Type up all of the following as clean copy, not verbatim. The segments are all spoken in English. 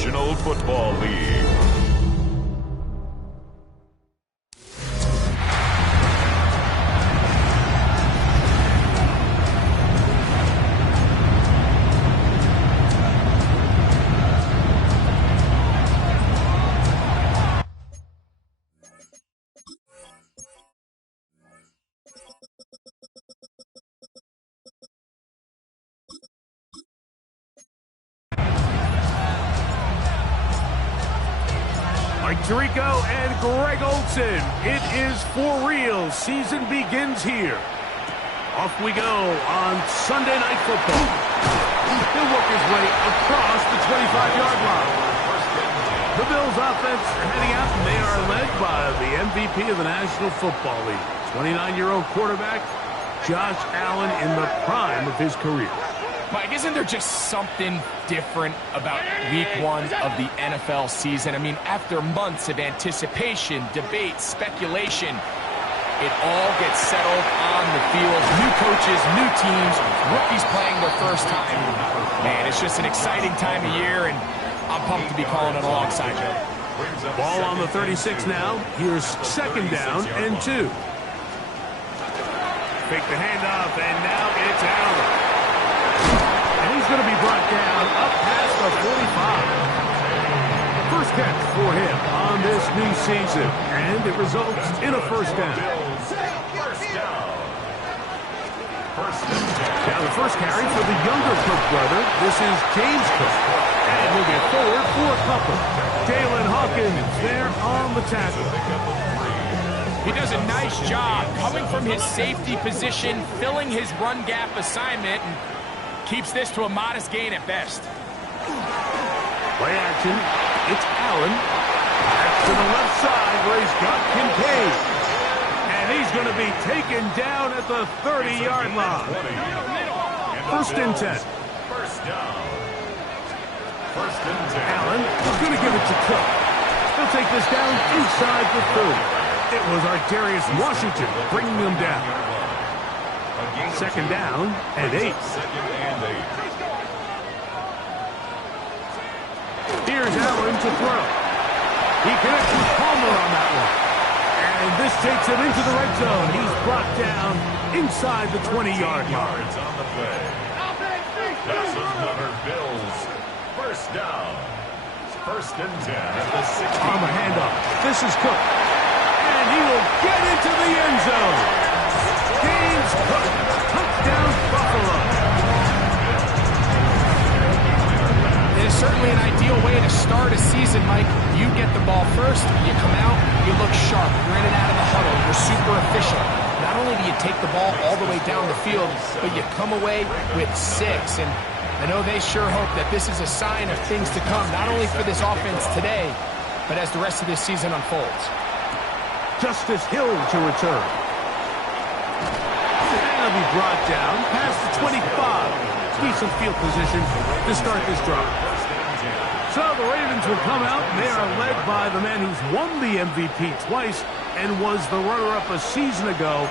National Football League. Tirico and Greg Olson. It is for real. Season begins here. Off we go on Sunday Night Football. He'll work his way across the 25-yard line. The Bills offense heading out, and they are led by the MVP of the National Football League, 29-year-old quarterback Josh Allen in the prime of his career. Mike, isn't there just something different about week one of the NFL season? I mean, after months of anticipation, debate, speculation, it all gets settled on the field. New coaches, new teams, rookies playing their first time. Man, it's just an exciting time of year, and I'm pumped to be calling it alongside you. Ball on the 36 now. Here's second down and 2. Fake the handoff, and now it's Allen. He's going to be brought down up past the 45. First catch for him on this new season, and it results in a first down. Now the first carry for the younger Cook brother. This is James Cook, and he'll get forward for a couple. Jalen Hawkins there on the tackle. He does a nice job coming from his safety position, filling his run gap assignment, and keeps this to a modest gain at best. Play action. It's Allen. Back to the left side where he's got Kincaid. And he's going to be taken down at the 30-yard line. First and 10. Allen is going to give it to Cook. He'll take this down inside the 30. It was Arterius Washington bringing him down. Second down and 8. Here's Allen to throw. He connects with Palmer on that one. And this takes him into the red zone. He's brought down inside the 20-yard line. That's another Bills. First down. First and 10 at the 16. On the handoff. This is Cook. And he will get into the end zone. James Cook. Touchdown, Buffalo. It is certainly an ideal way to start a season, Mike. You get the ball first, you come out, you look sharp, you're in and out of the huddle, you're super efficient. Not only do you take the ball all the way down the field, but you come away with 6. And I know they sure hope that this is a sign of things to come, not only for this offense today, but as the rest of this season unfolds. Justice Hill to return. And he'll be brought down past the 25. Decent field position to start this drive. So the Ravens will come out, and they are led by the man who's won the MVP twice and was the runner-up a season ago.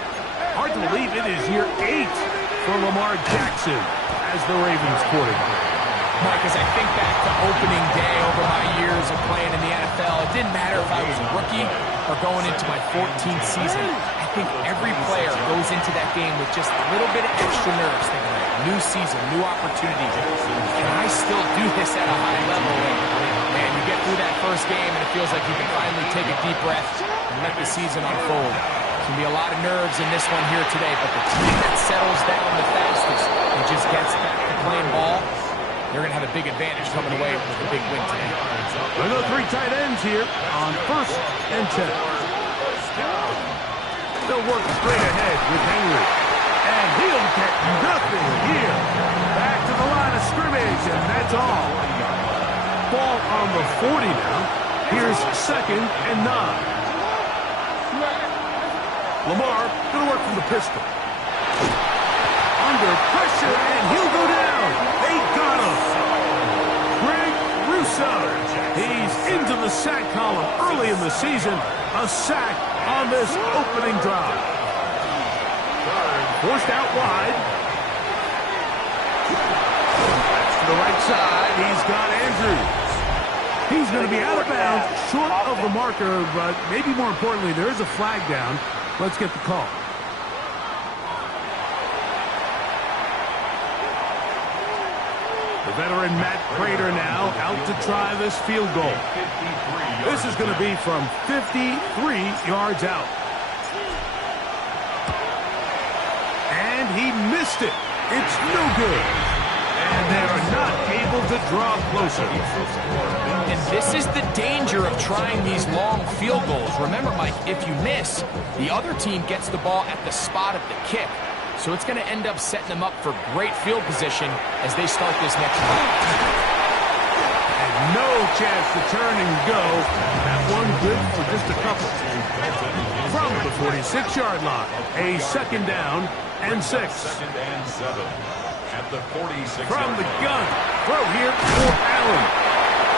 Hard to believe it is year 8 for Lamar Jackson as the Ravens quarterback. Mike, as I think back to opening day over my years of playing in the NFL, it didn't matter if I was a rookie or going into my 14th season. I think every player goes into that game with just a little bit of extra nerves, thinking, new season, new opportunities. Can I still do this at a high level? And man, you get through that first game and it feels like you can finally take a deep breath and let the season unfold. There's going to be a lot of nerves in this one here today, but the team that settles down the fastest and just gets back to playing ball, they're going to have a big advantage coming away with a big win today. We'll go 3 tight ends here on first and 10. They'll work straight ahead with Henry. And he'll get nothing here. Back to the line of scrimmage, and that's all. Ball on the 40 now. Here's second and 9. Lamar going to work from the pistol. Under pressure, and he'll go down. They got him. Greg Russo. He's into the sack column early in the season. A sack on this opening drive. Forced out wide. That's to the right side. He's got Andrews. He's going to be out of bounds, short of the marker, but maybe more importantly, there is a flag down. Let's get the call. The veteran Matt Prater now out to try this field goal. This is going to be from 53 yards out. And he missed it. It's no good. And they are not able to draw closer. And this is the danger of trying these long field goals. Remember, Mike, if you miss, the other team gets the ball at the spot of the kick. So it's going to end up setting them up for great field position as they start this next drive. And no chance to turn and go. That one good for just a couple. From the 46-yard line, a second down and 6. Second and 7 at the 46. From the gun, throw here for Allen.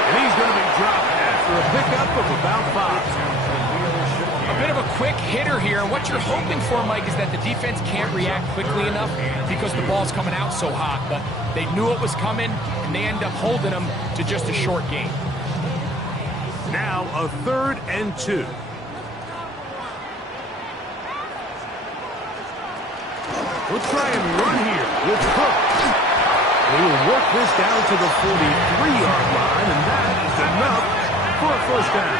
And he's going to be dropped after a pickup of about 5. A bit of a quick hitter here, and what you're hoping for, Mike, is that the defense can't react quickly enough because the ball's coming out so hot, but they knew it was coming, and they end up holding them to just a short gain. Now a 3rd and 2. We'll try and run here with Cook. He will work this down to the 43-yard line, and that is enough for a first down.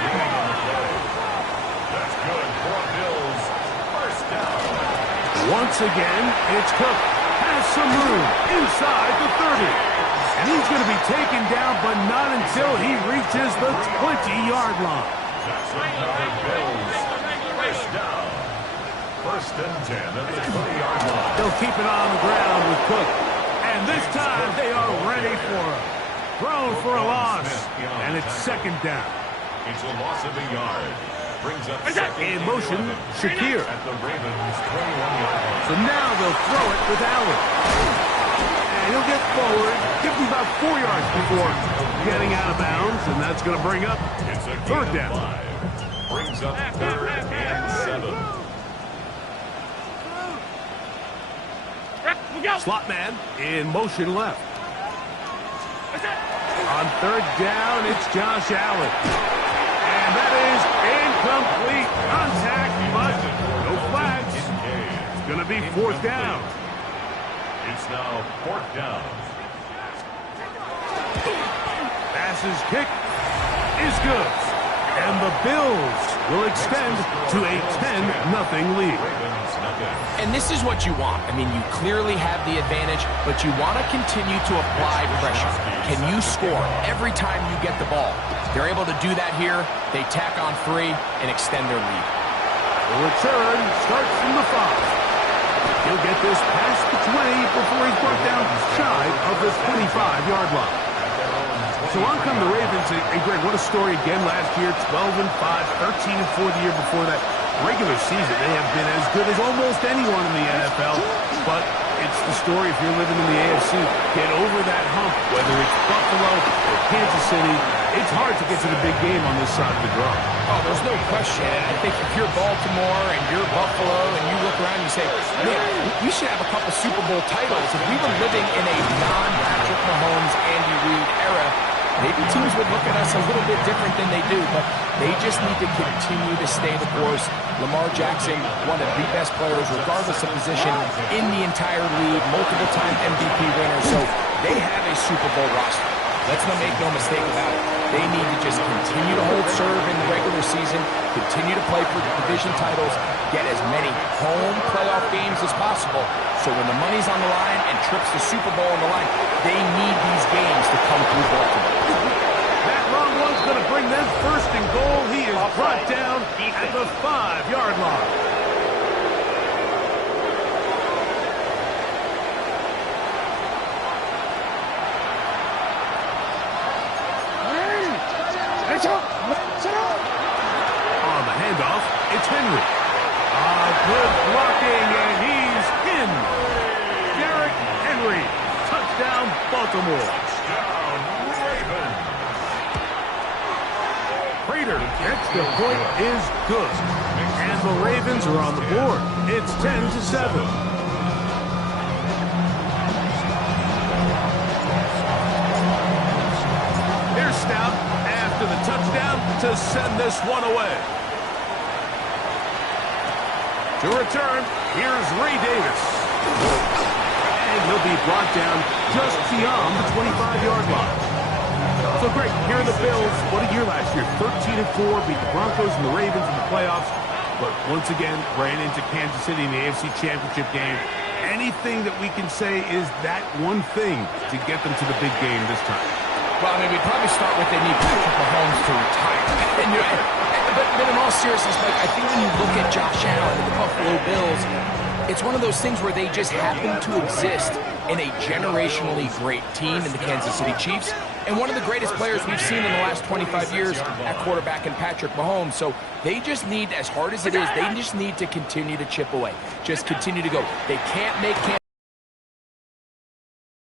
That's good for Bills. First down. Once again, it's Cook. Has some room inside the 30. And he's going to be taken down, but not until he reaches the 20-yard line. That's another Bills. First down. First and 10 at the 20-yard line. They'll keep it on the ground with Cook. And this time they are ready for him. Thrown for a loss. And it's second down. It's a loss of a yard. Brings up In motion, Shakir. at the Ravens' 21-yard line. So now they'll throw it with Allen. And he'll get forward, give him about 4 yards before getting out of bounds, and that's going to bring up It's a third gain of down. 5. Brings up 3rd and 7. Slot man in motion left. On 3rd down, it's Josh Allen. And that is incomplete contact, but no flags. It's going to be 4th down. It's now 4th down. Passes kick is good. And the Bills will extend to a 10-0 lead. Ravens nothing. And this is what you want. I mean, you clearly have the advantage, but you want to continue to apply pressure. Can you score every time you get the ball? They're able to do that here. They tack on 3 and extend their lead. The return starts from the 5. He'll get this past the 20 before he's brought down shy of the 25-yard line. So on come the Ravens, and Greg, what a story again last year, 12-5, 13-4 the year before that. Regular season, they have been as good as almost anyone in the NFL, but it's the story if you're living in the AFC. Get over that hump, whether it's Buffalo or Kansas City. It's hard to get to the big game on this side of the draw. Oh, there's no question. I think if you're Baltimore and you're Buffalo and you look around and you say, man, we should have a couple Super Bowl titles. If we were living in a non-Patrick Mahomes, Andy Reid era, maybe teams would look at us a little bit different than they do, but they just need to continue to stay the course. Lamar Jackson, one of the best players, regardless of position, in the entire league, multiple-time MVP winner, so they have a Super Bowl roster. Let's make no mistake about it. They need to just continue to hold serve in the regular season, continue to play for the division titles, get as many home playoff games as possible, so when the money's on the line and trips the Super Bowl on the line, they need these games to come through Baltimore. That long one's going to bring them first and goal. He is brought down at the 5-yard line. On the handoff, it's Henry. Good blocking, and he's in. Derrick Henry. Touchdown, Baltimore. Touchdown, Ravens. Prater, extra point is good. And the Ravens are on the board. It's 10-7. Here's Stout after to send this one away. To return, here's Ray Davis. And he'll be brought down just beyond the 25-yard line. So, Greg, here are the Bills. What a year last year. 13-4, beat the Broncos and the Ravens in the playoffs. But once again, ran into Kansas City in the AFC Championship game. Anything that we can say is that one thing to get them to the big game this time? Well, I mean, we'd probably start with they need Patrick Mahomes to retire. But in all seriousness, Mike, I think when you look at Josh Allen and the Buffalo Bills, it's one of those things where they just happen to exist in a generationally great team in the Kansas City Chiefs, and one of the greatest players we've seen in the last 25 years at quarterback in Patrick Mahomes. So they just need, as hard as it is, they just need to continue to chip away. Just continue to go. They can't make Kansas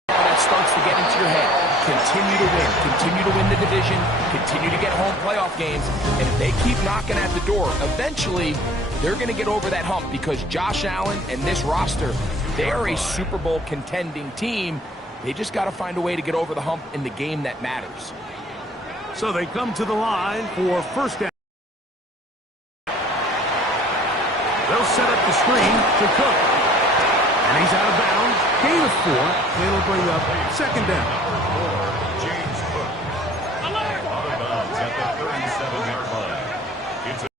that starts to get into your head. Continue to win. Continue to win the division. Continue to get home playoff games. And if they keep knocking at the door, eventually they're going to get over that hump, because Josh Allen and this roster, they are a Super Bowl contending team. They just got to find a way to get over the hump in the game that matters. So they come to the line for first down. They'll set up the screen to Cook. And he's out of bounds. Gain of 4. It'll bring up second down. James Cook. Out of bounds at the 37-yard line. It's a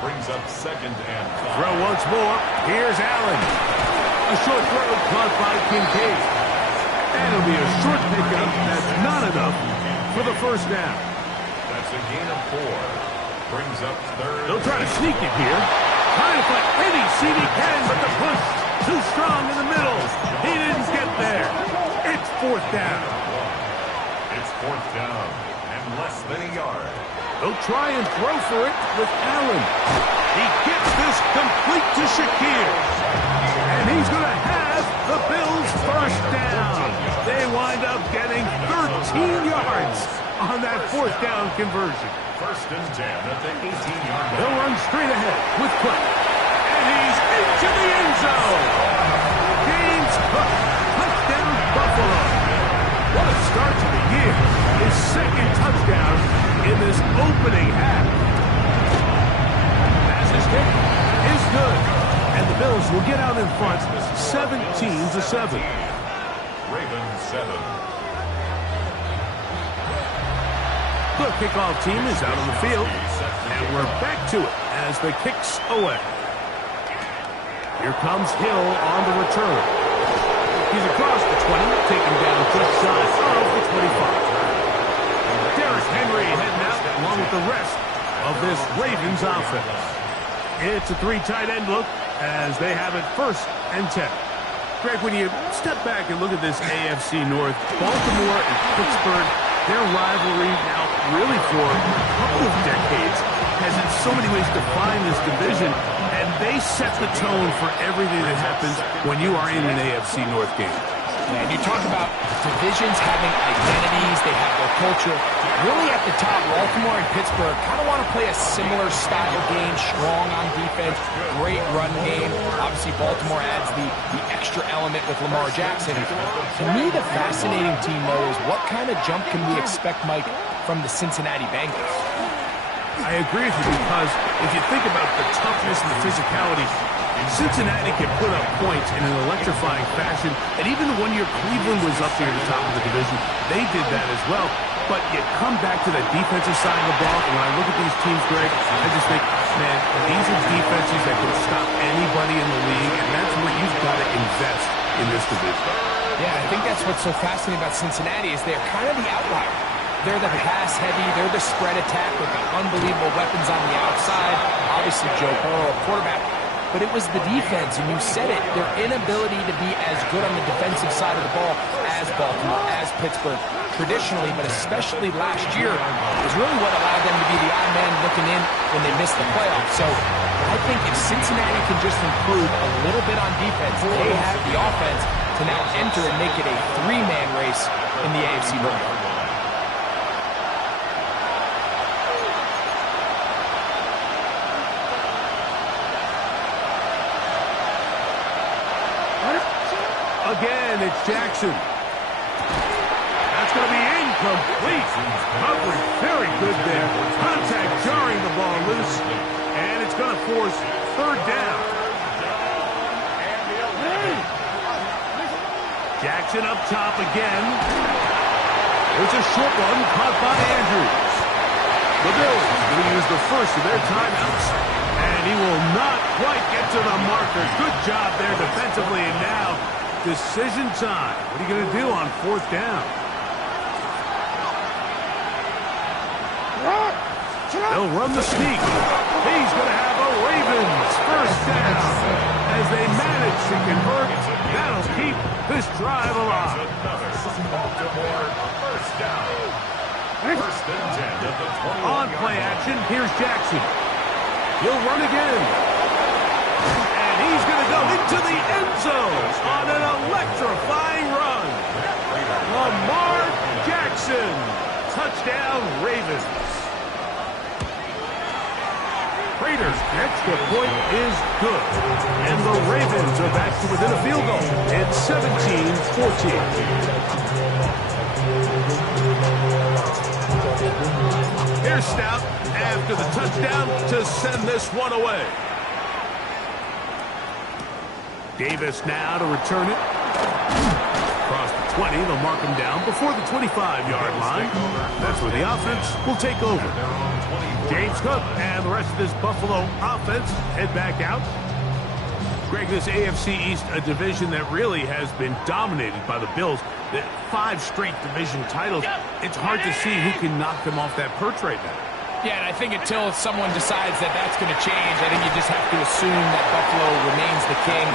brings up second and 5. Throw once more. Here's Allen. A short throw caught by Kincaid. And it'll be a short pickup. That's not enough for the first down. That's a gain of 4. Brings up third. They'll try to sneak it here. Trying to find any seed he can, but the push too strong in the middle. He didn't get there. It's fourth down. It's fourth down and less than a yard. They'll try and throw for it with Allen. He gets this complete to Shakir. And he's going to have the Bills first down. They wind up getting 13 yards on that fourth down conversion. First and 10 at the 18-yard line. They'll run straight ahead with Cook. And he's into the end zone. James Cook, touchdown Buffalo. What a start to the year. His second touchdown in this opening half. Passes kick is good. And the Bills will get out in front 17-7. Ravens 7. The kickoff team is out on the field, and we're back to it as the kick's away. Here comes Hill on the return. He's across the 20, taken down just shy of the 25. Derrick Henry heading out along with the rest of this Ravens offense. It's a 3 tight end look as they have it first and 10. Greg, when you step back and look at this AFC North, Baltimore and Pittsburgh, their rivalry now really for a couple of decades has in so many ways defined this division, and they set the tone for everything that happens when you are in an AFC North game. And you talk about divisions having identities, they have their culture. Really at the top, Baltimore and Pittsburgh kind of want to play a similar style game, strong on defense, great run game. Obviously, Baltimore adds the extra element with Lamar Jackson. To me, the fascinating team, though, is what kind of jump can we expect, Mike, from the Cincinnati Bengals? I agree with you, because if you think about the toughness and the physicality, Cincinnati can put up points in an electrifying fashion, and even the 1 year Cleveland was up there at the top of the division, they did that as well. But you come back to the defensive side of the ball, and when I look at these teams, Greg, I just think, man, these are defenses that can stop anybody in the league, and that's where you've got to invest in this division. Yeah, I think that's what's so fascinating about Cincinnati is they're kind of the outlier. They're the pass heavy, they're the spread attack with the unbelievable weapons on the outside. Obviously, Joe Burrow, quarterback. But it was the defense, and you said it, their inability to be as good on the defensive side of the ball as Baltimore, as Pittsburgh, traditionally, but especially last year, is really what allowed them to be the odd man looking in when they missed the playoffs. So I think if Cincinnati can just improve a little bit on defense, they have the offense to now enter and make it a 3-man race in the AFC North. Again, it's Jackson. That's going to be complete coverage. Very good there. Contact jarring the ball loose. And it's going to force third down. Jackson up top again. There's a short one caught by Andrews. The Bills will use the first of their timeouts. And he will not quite get to the marker. Good job there defensively. And now, decision time. What are you going to do on fourth down? They'll run the sneak. He's going to have a Ravens first down. As they manage to convert, that'll keep this drive alive. First down. First and 10 at the 20. On play action, here's Jackson. He'll run again. And he's going to go into the end zone on an electrifying run. Lamar Jackson. Touchdown, Ravens. Raiders' extra point is good. And the Ravens are back to within a field goal. It's 17-14. Here's Stout after the touchdown to send this one away. Davis now to return it. Across the 20, they'll mark him down before the 25-yard line. That's where the offense will take over. James Cook and the rest of this Buffalo offense head back out. Greg, this AFC East, a division that really has been dominated by the Bills. The 5 straight division titles. It's hard to see who can knock them off that perch right now. Yeah, and I think until someone decides that that's going to change, I think you just have to assume that Buffalo remains the king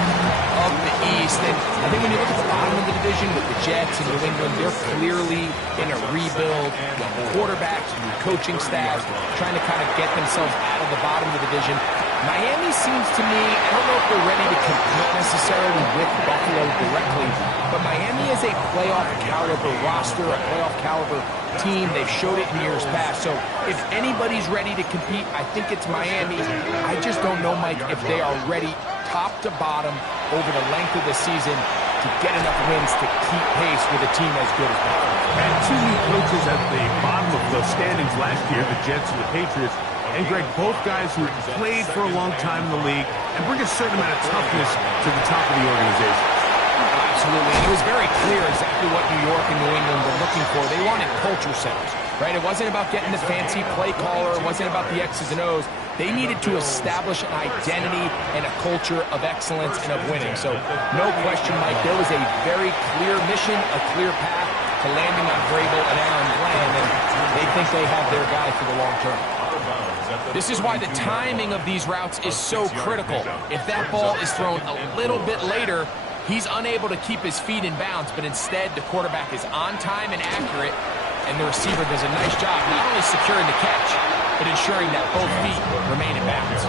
of the East. And I think when you look at the bottom of the division with the Jets and New England, they're clearly in a rebuild. The quarterbacks, the coaching staffs, trying to kind of get themselves out of the bottom of the division. Miami seems to me, I don't know if they're ready to compete necessarily with Buffalo directly, but Miami is a playoff caliber roster, a playoff caliber team. They've showed it in years past. So if anybody's ready to compete, I think it's Miami. I just don't know, Mike, if they are ready top to bottom over the length of the season to get enough wins to keep pace with a team as good as Buffalo. And 2 new coaches at the bottom of the standings last year, the Jets and the Patriots. And, Greg, both guys who played for a long time in the league and bring a certain amount of toughness to the top of the organization. Absolutely. And it was very clear exactly what New York and New England were looking for. They wanted culture centers, right? It wasn't about getting the fancy play caller. It wasn't about the X's and O's. They needed to establish an identity and a culture of excellence and of winning. So, no question, Mike, there was a very clear mission, a clear path to landing on Vrabel and Aaron Glenn, and they think they have their guy for the long term. This is why the timing of these routes is so critical. If that ball is thrown a little bit later, he's unable to keep his feet in bounds, but instead the quarterback is on time and accurate, and the receiver does a nice job not only securing the catch, but ensuring that both feet remain in bounds.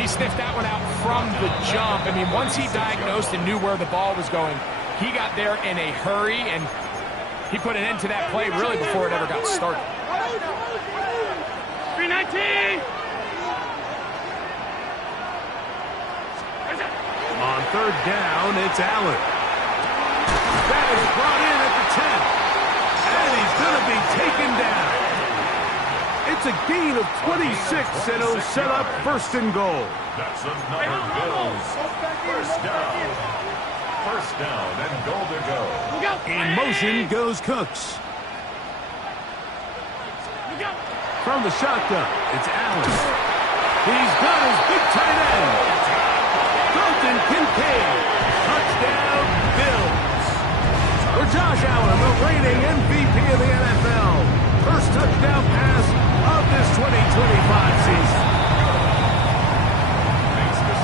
He sniffed that one out from the jump. I mean, once he diagnosed and knew where the ball was going, he got there in a hurry, and he put an end to that play really before it ever got started. 319! On third down, it's Allen. That is brought in at the 10. And he's going to be taken down. It's a gain of 26, and it'll set up first and goal. That's another Bills. First down. First down and goal to go. In motion goes Cooks. From the shotgun, it's Allen. He's got his big tight end. Dalton Kincaid. Touchdown, Bills. For Josh Allen, the reigning MVP of the NFL. First touchdown pass of this 2025 season.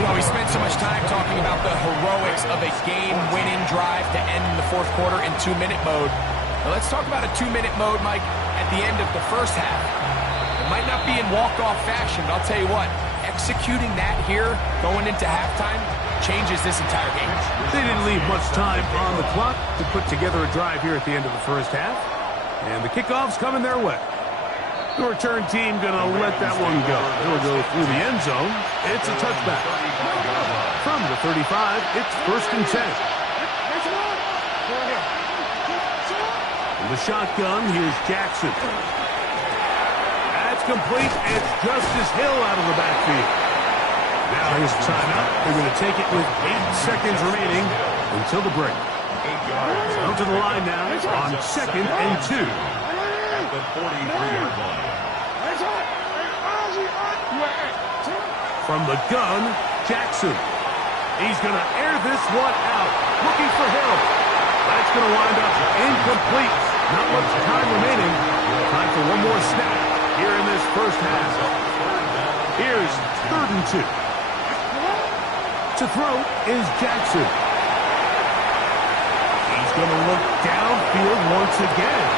You know, we spent so much time talking about the heroics of a game-winning drive to end the fourth quarter in 2-minute mode. Now let's talk about a 2-minute mode, Mike, at the end of the first half. It might not be in walk-off fashion, but I'll tell you what, executing that here, going into halftime, changes this entire game. They didn't leave much time on the clock to put together a drive here at the end of the first half. And the kickoff's coming their way. The return team going to let that one go. It'll go through the end zone. It's a touchback. From the 35, it's first and 10. the shotgun, here's Jackson. That's complete. It's Justice Hill out of the backfield. Now here's the timeout. They're going to take it with 8 seconds remaining until the break. 8 yards. Down to the line now on 2nd and 2. At the 43-yard line. From the gun, Jackson. He's going to air this one out. Looking for Hill. That's going to wind up incomplete. Not much time remaining. Time for one more snap here in this first half. Here's 3rd and 2. To throw is Jackson. He's going to look downfield once again.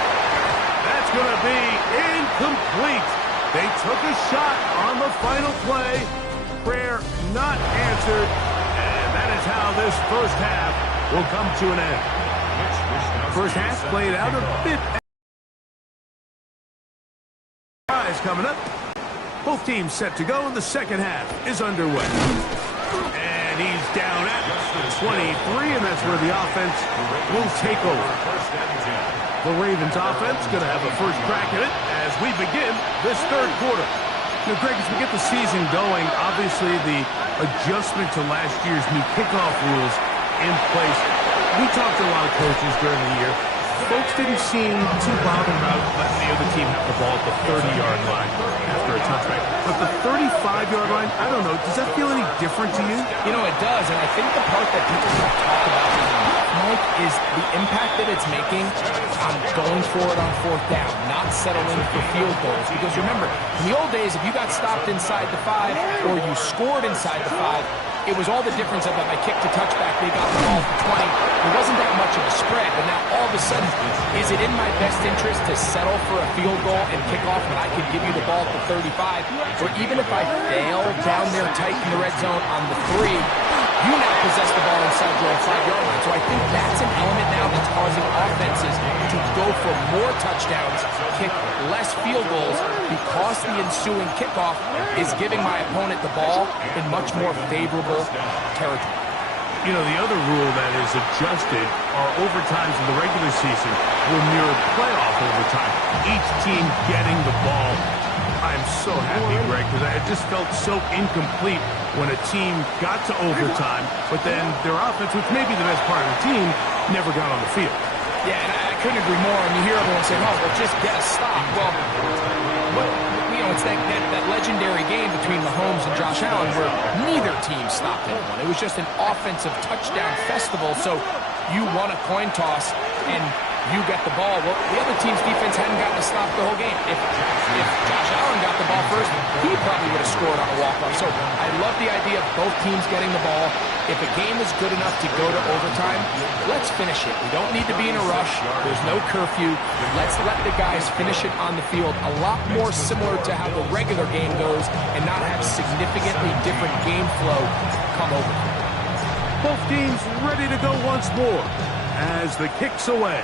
That's going to be incomplete. They took a shot on the final play. Prayer not answered. And that is how this first half will come to an end. First half played out a bit. Coming up. Both teams set to go, and the second half is underway. And he's down at 23, and that's where the offense will take over. The Ravens offense going to have a first crack at it as we begin this third quarter. Now, Greg, as we get the season going, obviously the adjustment to last year's new kickoff rules in place. We talked to a lot of coaches during the year. Folks didn't seem too bothered about letting the other team have the ball at the 30-yard line after a touchback. But the 35-yard line, I don't know, does that feel any different to you? You know, it does, and I think the part that people don't talk about, Mike, is the impact that it's making on going for it on 4th down, not settling for field goals. Because remember, in the old days, if you got stopped inside the 5 or you scored inside the 5, it was all the difference of if I kicked a touchback, they got the ball for 20. It wasn't that much of a spread, but now all of a sudden, is it in my best interest to settle for a field goal and kick off when I could give you the ball at the 35? Or even if I fail down there tight in the red zone on the 3, you now possess the ball inside your own 5-yard line. So I think that's an element now that's causing offenses to go for more touchdowns, kick less field goals, because the ensuing kickoff is giving my opponent the ball in much more favorable territory. You know, the other rule that is adjusted are overtimes in the regular season will mirror playoff overtime. Each team getting the ball. I'm so happy, Greg, because I just felt so incomplete when a team got to overtime, but then their offense, which may be the best part of the team, never got on the field. Yeah, and I couldn't agree more. And you hear everyone say, oh, well, just get a stop. Well, you know, it's that legendary game between Mahomes and Josh Allen where neither team stopped anyone. It was just an offensive touchdown festival. So you won a coin toss and you get the ball. Well, the other team's defense hadn't gotten a stop the whole game. If Josh Allen got the ball first, he probably would have scored on a walk-off. So I love the idea of both teams getting the ball. If a game is good enough to go to overtime, let's finish it. We don't need to be in a rush. There's no curfew. Let's let the guys finish it on the field. A lot more similar to how the regular game goes and not have significantly different game flow come over. Both teams ready to go once more as the kick's away.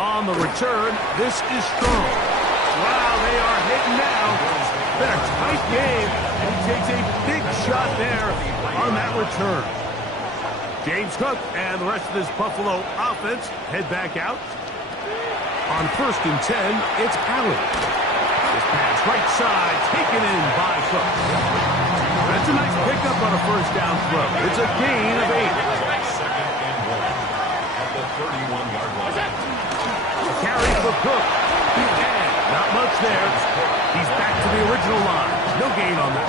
On the return, this is strong. Wow, they are hitting now. Been a tight game, and he takes a big shot there on that return. James Cook and the rest of this Buffalo offense head back out. On 1st and 10, it's Allen. This pass right side, taken in by Cook. That's a nice pickup on a first down throw. It's a gain of 8. 2nd and 1 at the 31-yard line. Carry for Cook. And not much there. He's back to the original line. No gain on that.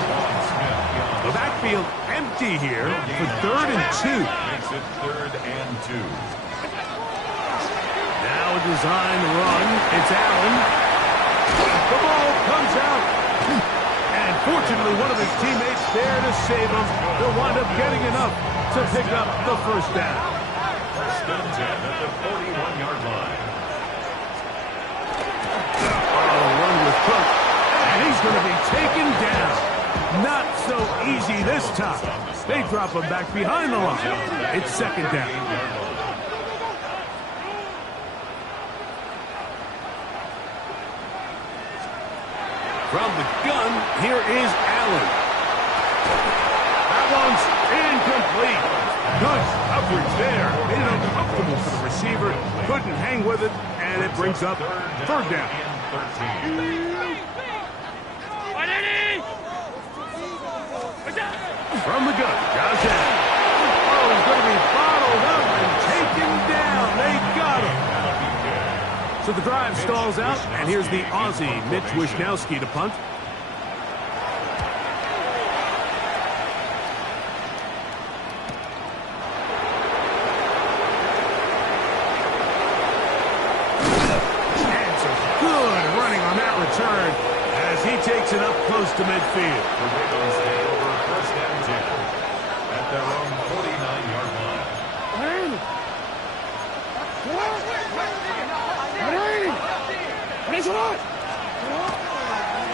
The backfield empty here for 3rd and 2. Makes it 3rd and 2. Now a design run. It's Allen. The ball comes out. And fortunately, one of his teammates there to save him. They'll wind up getting enough to pick up the first down. 1st and 10 at the 41-yard line. And he's going to be taken down. Not so easy this time. They drop him back behind the line. It's 2nd down. From the gun, here is Allen. That one's incomplete. Good. A coverage there. Made it uncomfortable for the receiver. Couldn't hang with it, and it brings up third down. From the gun, Josh Allen. Oh, he's going to be bottled up and taken down. They got him. So the drive stalls out, and here's the Aussie, Mitch Wishnowsky, to punt. And some good running on that return as he takes it up close to midfield. The Ravens take over first and 10 at their own 49-yard line.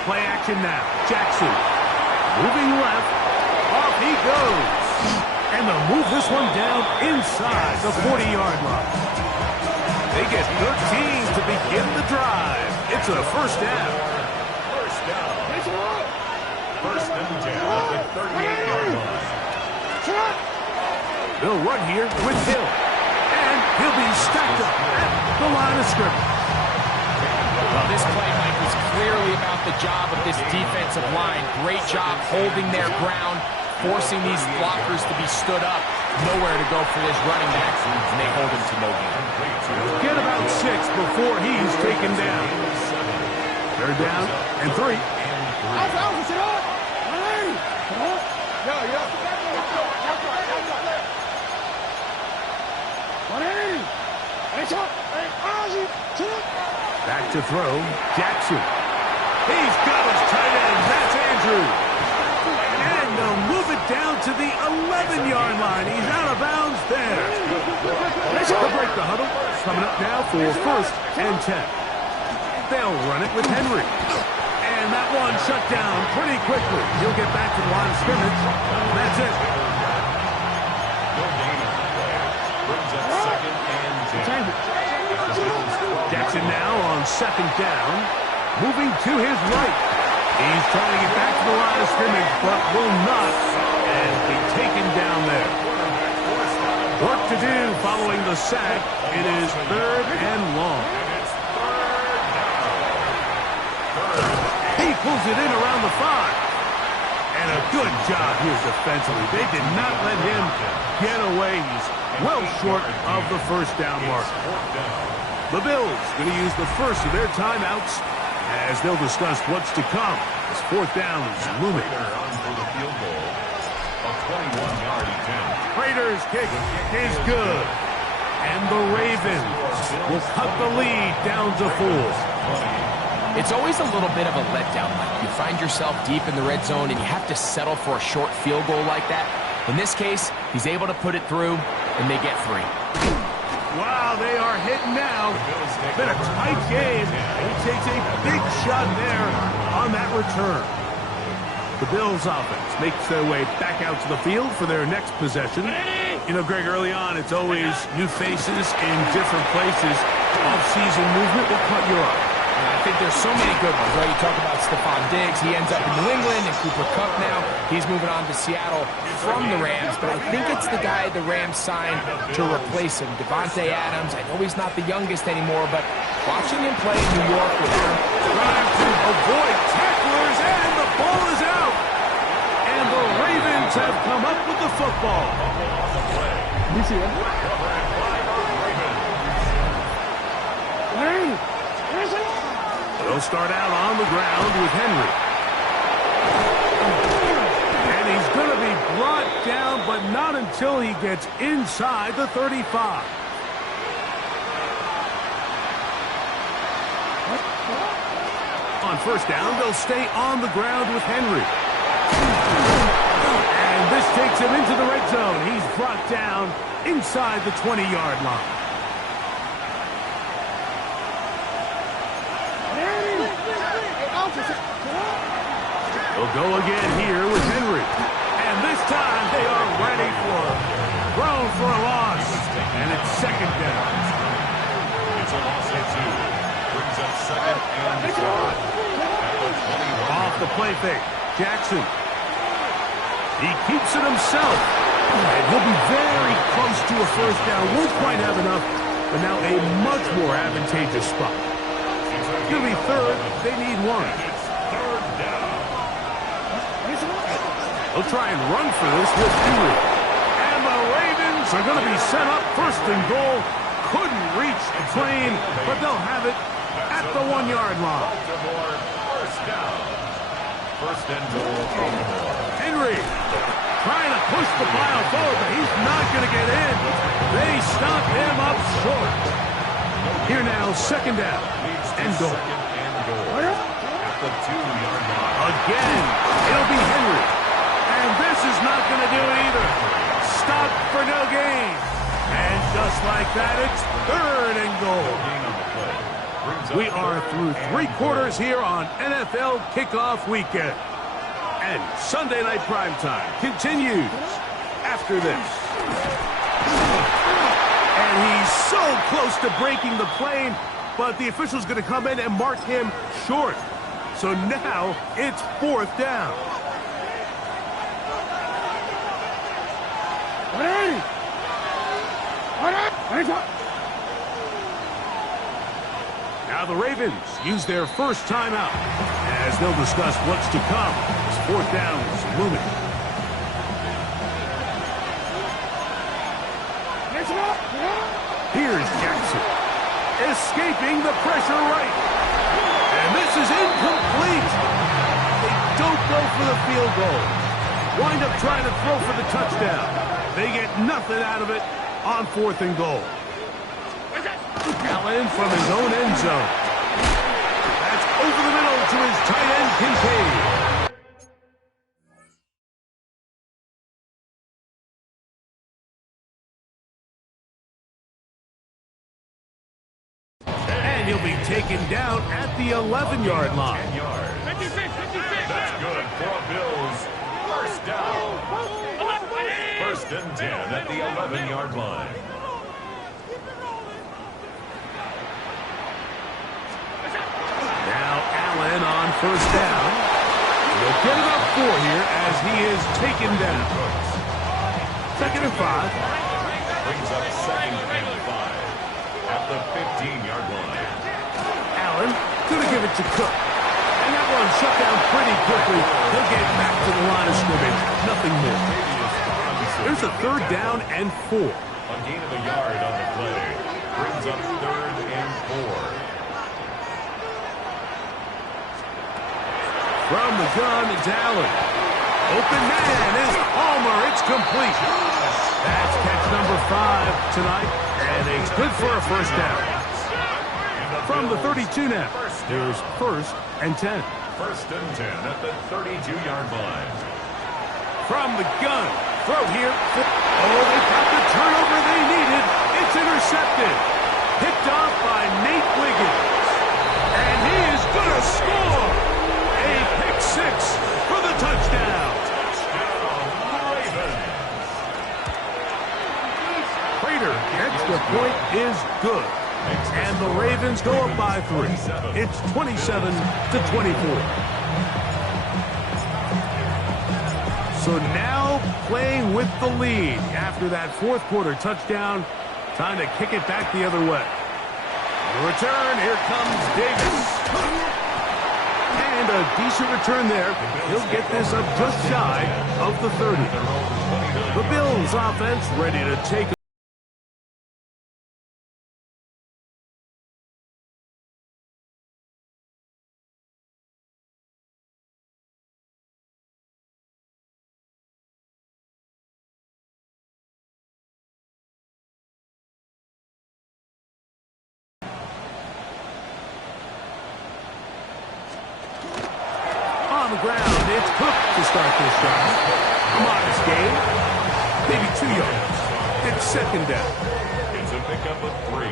Play action now. Jackson moving left. Off he goes. And they'll move this one down inside the 40-yard line. They get 13 to begin the drive. It's a first down. First down. First and 10 at the 38-yard line. They'll run here with Hill. And he'll be stacked up at the line of scrimmage. Well, this play, Mike, was clearly about the job of this defensive line. Great job holding their ground, forcing these blockers to be stood up. Nowhere to go for this running back, and they hold him to no gain. Get about 6 before he's taken down. Third down and 3. Back to throw. Jackson. He's got his tight end. That's Andrews. And they'll move it down to the 11-yard line. He's out of bounds there. They'll break the huddle. Coming up now for first and 10. They'll run it with Henry. And that one shut down pretty quickly. He'll get back to the line of scrimmage. That's it. No gain on the play. Brings up second and 10. Jackson now on second down. Moving to his right. He's trying to get back to the line of scrimmage, but will not. And be taken down there. Work to do following the sack. It is third and long. He pulls it in around the 5. And a good job here defensively. They did not let him get away. He's well short of the first down mark. The Bills going to use the first of their timeouts as they'll discuss what's to come as fourth down is looming. On for the field goal. A 21-yard attempt. Raiders kick is good. And the Ravens will cut the lead down to 4. It's always a little bit of a letdown, Mike. You find yourself deep in the red zone and you have to settle for a short field goal like that. In this case, he's able to put it through, and they get 3. Wow, they are hitting now. Been a tight game. He takes a big shot there on that return. The Bills offense makes their way back out to the field for their next possession. You know, Greg, early on, it's always new faces in different places. Off-season movement will cut you off. I think there's so many good ones, right? You talk about Stephon Diggs. He ends up in New England, and Cooper Kupp now. He's moving on to Seattle from the Rams, but I think it's the guy the Rams signed to replace him, Devontae Adams. I know he's not the youngest anymore, but watching him play in New York with him, trying to avoid tacklers, and the ball is out. And the Ravens have come up with the football. You see that? They'll start out on the ground with Henry. And he's going to be brought down, but not until he gets inside the 35. On first down, they'll stay on the ground with Henry. And this takes him into the red zone. He's brought down inside the 20-yard line. They'll go again here with Henry. And this time they are ready for him. Thrown for a loss. And it's second down. It's a loss of 2. Brings up second and 12. Off the play fake. Jackson. He keeps it himself. And he'll be very close to a first down. Won't quite have enough, but now a much more advantageous spot. It's going to be third. They need one. It's third down. They'll try and run for this with Henry. And the Ravens are going to be set up first and goal. Couldn't reach the plane, but they'll have it at the 1-yard line. Baltimore, first down. First and goal, Baltimore. Henry trying to push the pile forward, but he's not going to get in. They stop him up short. Here now, second down and goal. Second and goal. At the 2-yard line. Again, it'll be Henry. And this is not going to do it either. Stop for no gain. And just like that, it's third and goal. We are through 3 quarters here on NFL Kickoff Weekend. And Sunday Night Primetime continues after this. And he's so close to breaking the plane, but the official's going to come in and mark him short. So now it's fourth down. Now the Ravens use their first timeout as they'll discuss what's to come as fourth down is looming. Here's Jackson escaping the pressure right. And this is incomplete. They don't go for the field goal. Wind up trying to throw for the touchdown. They get nothing out of it on fourth and goal. Allen from his own end zone. That's over the middle to his tight end, Kincaid. And he'll be taken down at the 11-yard line. 10 yards. 56. That's good for Bills. First down. First and 10 at the 11-yard line. Now Allen on first down. He'll get it up 4 here as he is taken down. Second and 5. Brings up second and 5 at the 15-yard line. Allen gonna give it to Cook. And that one shut down pretty quickly. He'll get back to the line of scrimmage. Nothing more. There's a third down and 4. A gain of a yard on the play. Brings up third and 4. From the gun, it's Allen. Open man is Palmer. It's complete. That's catch number 5 tonight. And it's good for a first down. From the 32 now, here's first and 10. First and 10 at the 32-yard line. From the gun, throw here. Oh, they got the turnover they needed. It's intercepted. Picked off by Nate Wiggins. And he is going to score. A pick 6 for the touchdown. Ravens. Prater gets the point is good. And the Ravens go up by 3. It's 27-24. So now playing with the lead after that fourth quarter touchdown. Time to kick it back the other way. The return, here comes Davis. And a decent return there. He'll get this up just shy of the 30. The Bills offense ready to take on the ground. It's Cook to start this drive. A modest gain. Maybe 2 yards. It's second down. It's a pickup of 3.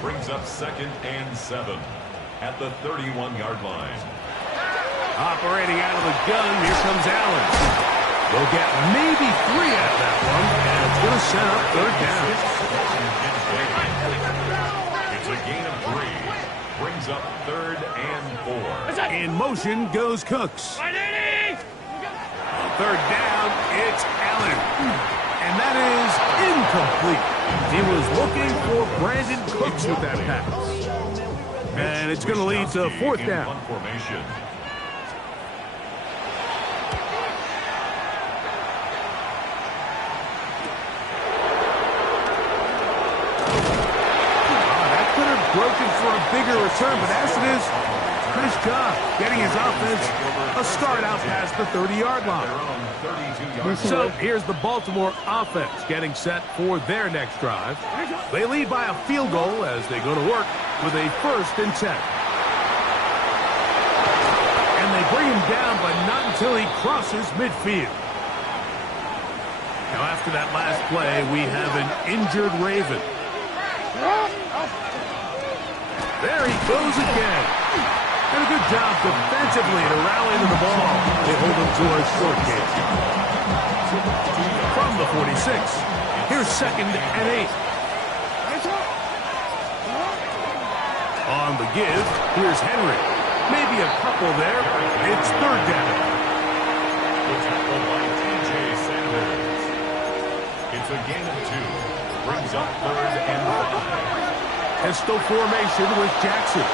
Brings up second and 7 at the 31-yard line. Operating out of the gun, here comes Allen. They'll get maybe 3 out of that one, and it's going to set up third down. It's a gain of 3. Brings up third and 4. In motion goes Cooks. On third down, it's Allen. And that is incomplete. He was looking for Brandon Cooks with that pass. And it's going to lead to fourth down. Formation. That could have broken for a bigger return, but as it is, nice job getting his offense a start out past the 30-yard line. So here's the Baltimore offense getting set for their next drive. They lead by a field goal as they go to work with a 1st and 10. And they bring him down, but not until he crosses midfield. Now after that last play, we have an injured Raven. There he goes again. And a good job defensively to rally to the ball. They hold him to a short game. From the 46, here's 2nd and 8. On the give, here's Henry. Maybe a couple there. It's 3rd down. The tackle by T.J. Sanders. It's a gain of 2. Brings up 3rd and 5. Pistol formation with Jackson.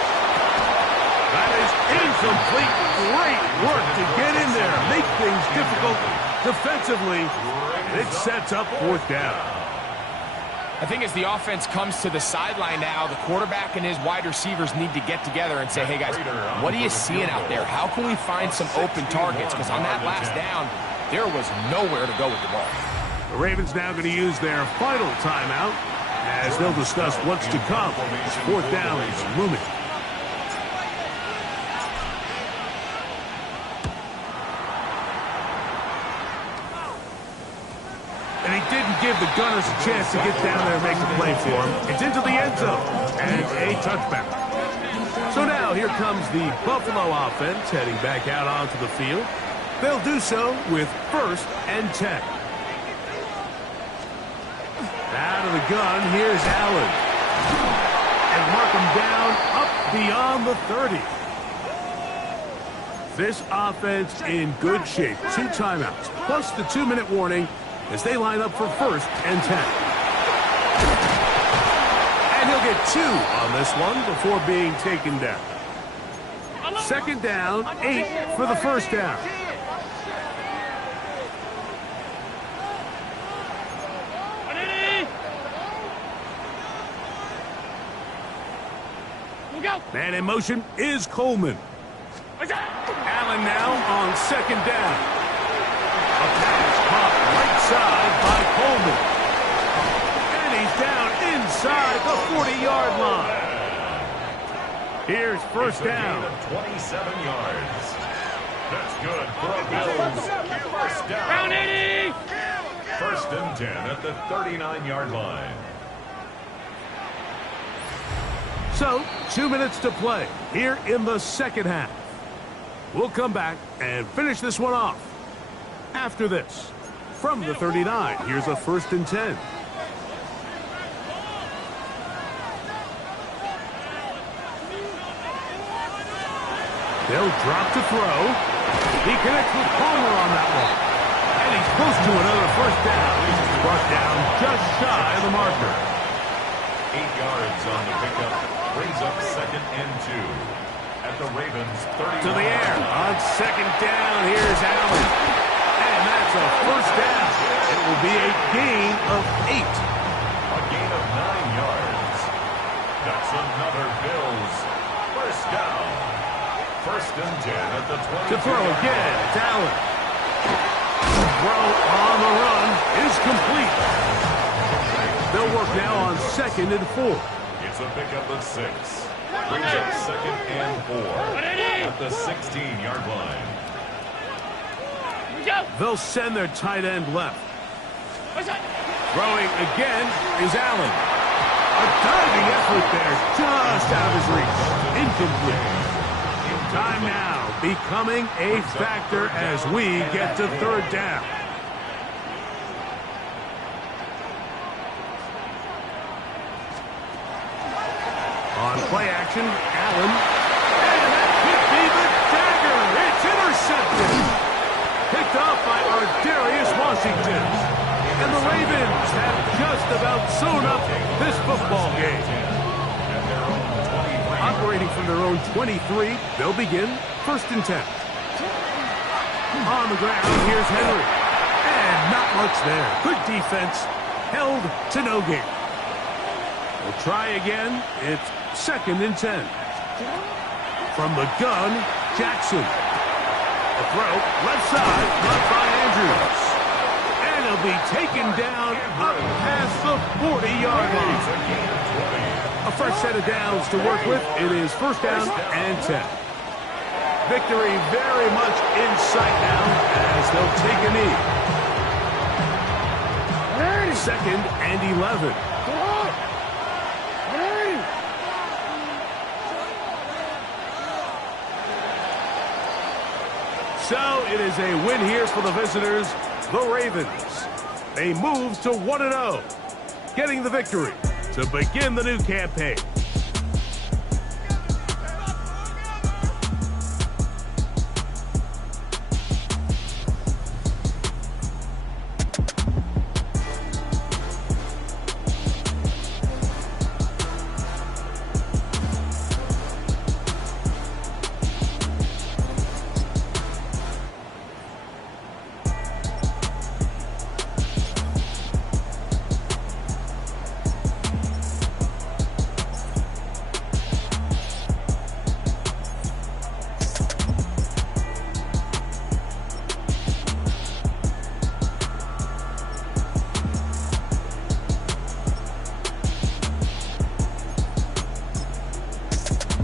That is incomplete. Great work to get in there. Make things difficult defensively. It sets up 4th down. I think as the offense comes to the sideline now, the quarterback and his wide receivers need to get together and say, hey, guys, what are you seeing out there? How can we find some open targets? Because on that last down, there was nowhere to go with the ball. The Ravens now going to use their final timeout as they'll discuss what's to come. 4th down is looming. And he didn't give the Gunners a chance to get down there and make a play for him. It's into the end zone and a touchback. So now here comes the Buffalo offense heading back out onto the field. They'll do so with 1st and 10. Out of the gun, here's Allen. And mark him down up beyond the 30. This offense in good shape. 2 timeouts, plus the 2-minute warning as they line up for 1st and 10. And he'll get 2 on this one before being taken down. 2nd down, 8 for the 1st down. Man in motion is Coleman. Allen now on 2nd down. A pass caught right side by Coleman. And he's down inside the 40-yard line. Here's 1st down. 27 yards. That's good for a Bills 1st down. Round 80. 1st and 10 at the 39-yard line. So, 2 minutes to play here in the 2nd half. We'll come back and finish this one off after this. From the 39, here's a 1st and 10. They'll drop to throw. He connects with Palmer on that one. And he's close to another 1st down. He's brought down just shy of the marker. 8 yards on the pickup. Brings up 2nd and 2. At the Ravens 30. To the air. On 2nd down, here's Allen. And that's a 1st down. It will be a gain of 8. A gain of 9 yards. That's another Bills 1st down. 1st and 10 at the 20. To throw again, it's Allen. The throw on the run is complete. They'll work now on 2nd and 4. It's a pickup of 6. Brings up 2nd and 4 at the 16-yard line. They'll send their tight end left. Throwing again is Allen. A diving effort there, just out of his reach. Incomplete. Time now becoming a factor as we get to 3rd down. On play action, Allen. And that could be the dagger. It's intercepted. Picked off by Ardarius Washington. And the Ravens have just about sewn up this football game. Operating from their own 23, they'll begin 1st and 10. On the ground, here's Henry. And not much there. Good defense. Held to no gain. We'll try again. It's 2nd and 10. From the gun, Jackson. A throw, left side, caught by Andrews. And he'll be taken down up past the 40-yard line. A fresh set of downs to work with. It is 1st down and 10. Victory very much in sight now as they'll take a knee. 2nd and 11. So it is a win here for the visitors, the Ravens. They move to 1-0, getting the victory to begin the new campaign.